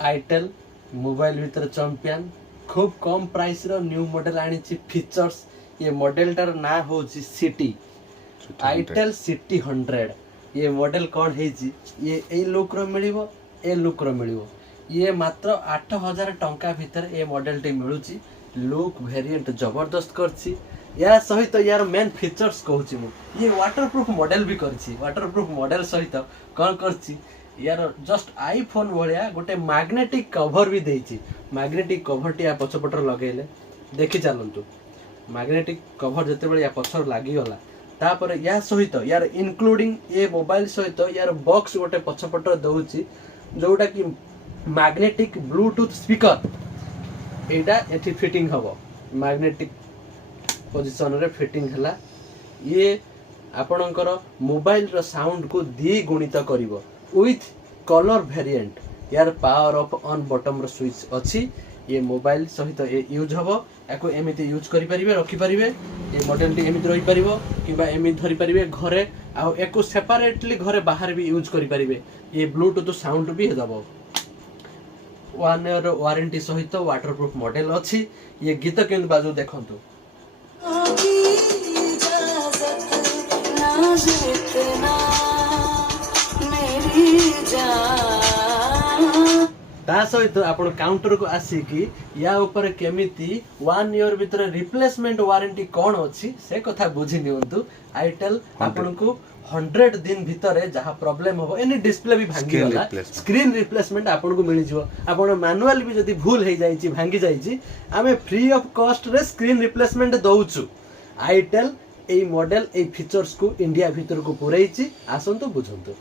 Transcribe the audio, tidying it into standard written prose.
Itel mobile भीतर champion खूब कम price रो new model आनी फीचर्स। ये मॉडल टार ना हो सिटी आईटेल सिटी 100। ये मॉडल कौन है ये ए लुक रो मिलिबो ए लुक रो मिलिबो। ये मात्र 8000 टंका भीतर ये मॉडल टी मिलुची। लुक वेरिएंट जबरदस्त करछि। या सहित यार मेन फीचर्स कहूची मु ये वाटरप्रूफ मॉडल भी करछि। वाटरप्रूफ मॉडल सहित कौन करछि यार जस्ट आईफोन भलिया गोटे मैग्नेटिक कवर भी देछि। मैग्नेटिक कवर टी या पछपटर लगेले देखि चलंतु। मैग्नेटिक कवर जते बेले या पछर लागि गला तापर या सहित यार इंक्लूडिंग ये मोबाइल सहित यार बॉक्स गोटे पछपटर दउछि जोटा कि मैग्नेटिक ब्लूटूथ स्पीकर एटा एठी फिटिंग हबो। मैग्नेटिक पोजिशन रे फिटिंग हला। ये आपणकर मोबाइल रो साउंड को दी गुणित करिवो विथ कलर वेरिएंट। यार पावर ऑफ ऑन बटन रो स्विच अछि। ये मोबाइल सहित ये यूज हबो। एको एमिति यूज करि परिबे रखि परिबे। ये मॉडल टी एमिति रहि परिबो किबा एमिति धरि परिबे घरे आ एको सेपरेटली घरे बाहर भी यूज करि परिबे। ये ब्लूटूथ साउंड भी हेदबो। 1 ईयर वारंटी सहित वाटरप्रूफ मॉडल अछि। ये गीत केन बाजू देखंतु। ता सहित आपण काउंटर को आसिकी या ऊपर केमिति 1 ईयर भीतर रिप्लेसमेंट वारंटी कौन अछि से कथा बुझी नियंतु। आईटेल आपण को 100 दिन भीतर जहाँ प्रॉब्लम हो एनी डिस्प्ले भी भांगी गला स्क्रीन रिप्लेसमेंट आपण को मिली जिवो। आपण मैनुअल भी जदी भूल हे जाईची भांगी जाईची आमे फ्री ऑफ कॉस्ट रे स्क्रीन रिप्लेसमेंट दउछु। आईटेल ए मॉडल ए फीचर्स को इंडिया भीतर को पुरैची आसंतु बुझंतु।